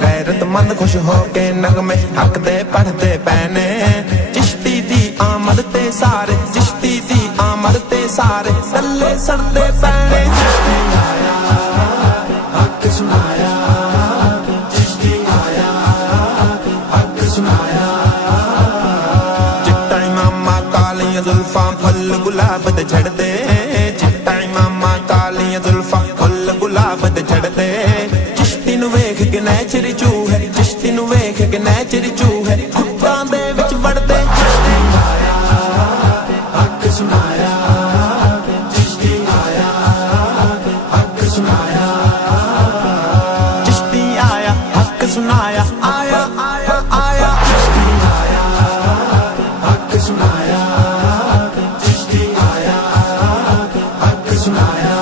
गैरतमंद खुश होके नगमे हक दे पढ़ते पैने। चिश्ती दी आमद ते सारे, चिश्ती दी आमद ते सारे तल्ले सड़ते पैने। चिश्ती आया हक सुनाया, चिश्ती आया हक सुनाया। चिट्टा इमामा कालियां जुल्फां फुल गुलाब ते झड़दे, चिट्टा इमामा कालियां जुल्फां फुल गुलाब ते झड़दे। चिश्ती नू वेख के नैचरी चूहे, चिश्ती नू वेख के नैचरी चूहे खुट्टां दे विच वड़दे। चिश्ती आया हक सुनाया, चिश्ती आया हक सुनाया। चिश्ती आया हक सुनाया, आया आया आया। चिश्ती आया हक सुनाया, चिश्ती आया हक सुनाया।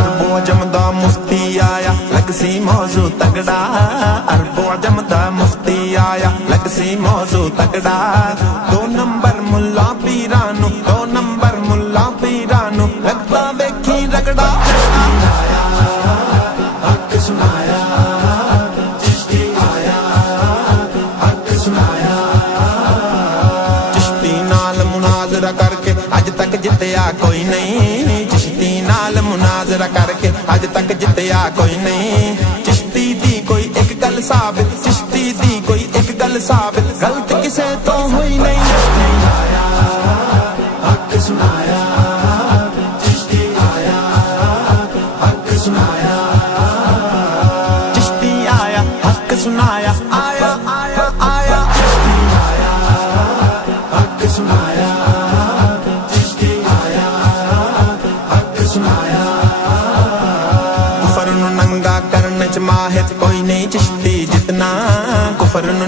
अरबों जमदा मुफ्ती आया लगसी मौजू तगड़ा, अरबों जमदा मुफ्ती आया लगसी मौजू तगड़ा। 2 नंबर मुल्ला पीरानू, 2 नंबर मुल्ला पीरानू लगता वेखी रगड़ा। चिश्ती आया हक सुनाया, चिश्ती आया हक सुनाया। चिश्ती नाल मुनाजरा करके अज तक जितया कोई नहीं, चिश्ती नाल मुनाजरा करके अज तक जितया कोई नहीं। चिश्ती दी कोई एक गल साबित, चिश्ती दी कोई एक गल साबित गलत किसे तो हुई नहीं। चिश्ती आया हक सुनाया, चिश्ती आया हक सुनाया। चिश्ती आया हक सुनाया, आया आया आया। चिश्ती आया हक सुनाया, चिश्ती आया हक सुनाया। कुफर नू नंगा करने च माहिर कोई नहीं चिश्ती जितना, कुफर नू